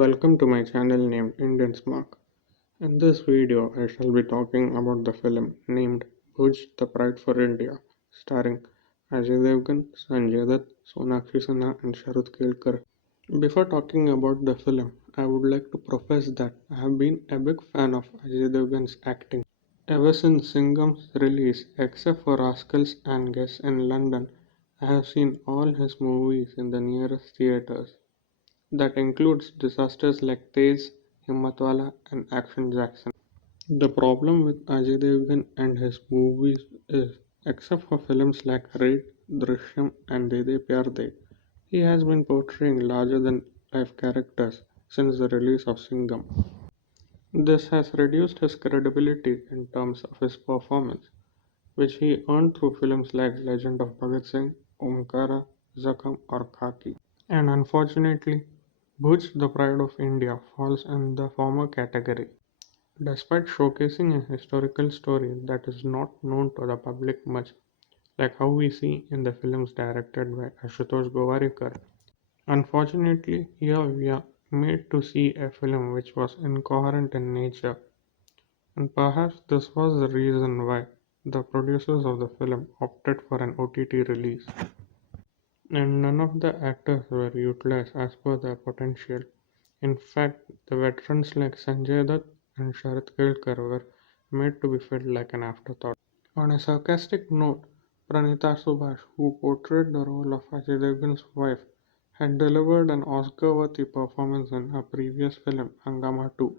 Welcome to my channel named Indian Spark. In this video, I shall be talking about the film named Bhuj, the Pride for India, starring Ajay Devgan, Sanjay Dutt, Sonakshi Sinha, and Shahrukh Kelkar. Before talking about the film, I would like to profess that I have been a big fan of Ajay Devgan's acting. Ever since Singham's release, except for Rascals and Guess in London, I have seen all his movies in the nearest theatres. That includes disasters like Tej, Himmatwala, and Action Jackson. The problem with Ajay Devgan and his movies is, except for films like Raid, Drishyam, and De De Pyar De, he has been portraying larger than life characters since the release of Singham. This has reduced his credibility in terms of his performance, which he earned through films like Legend of Bhagat Singh, Omkara, Zakham, or Khaki. And unfortunately, Bhuj, the Pride of India, falls in the former category. Despite showcasing a historical story that is not known to the public much, like how we see in the films directed by Ashutosh Gowarikar, unfortunately, here we are made to see a film which was incoherent in nature, and perhaps this was the reason why the producers of the film opted for an OTT release. And none of the actors were utilized as per their potential. In fact, the veterans like Sanjay Dutt and Sharat Kelkar were made to be felt like an afterthought. On a sarcastic note, Pranita Subhash, who portrayed the role of Ajay Devgan's wife, had delivered an Oscar-worthy performance in her previous film Hangama 2,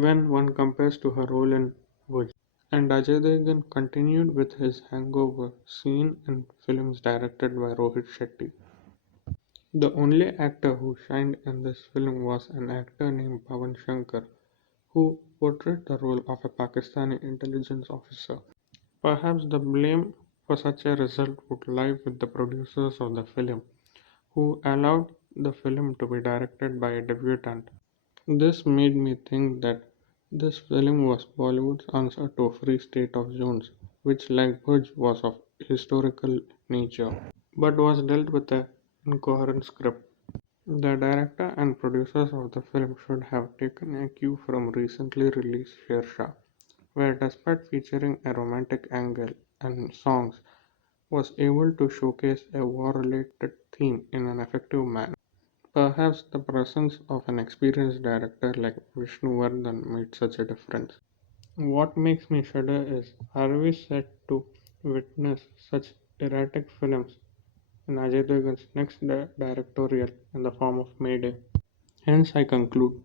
when one compares to her role in Bhuj. And Ajay Devgan continued with his hangover scene in films directed by Rohit Shetty. The only actor who shined in this film was an actor named Pawan Shankar, who portrayed the role of a Pakistani intelligence officer. Perhaps the blame for such a result would lie with the producers of the film, who allowed the film to be directed by a debutant. This made me think that this film was Bollywood's answer to Free State of Jones, which, like Bhuj, was of historical nature, but was dealt with an incoherent script. The director and producers of the film should have taken a cue from recently released Shersha, where despite featuring a romantic angle and songs, was able to showcase a war-related theme in an effective manner. Perhaps the presence of an experienced director like Vishnu Vardhan made such a difference. What makes me shudder is, are we set to witness such erratic films in Ajay Devgan's next directorial in the form of Mayday? Hence, I conclude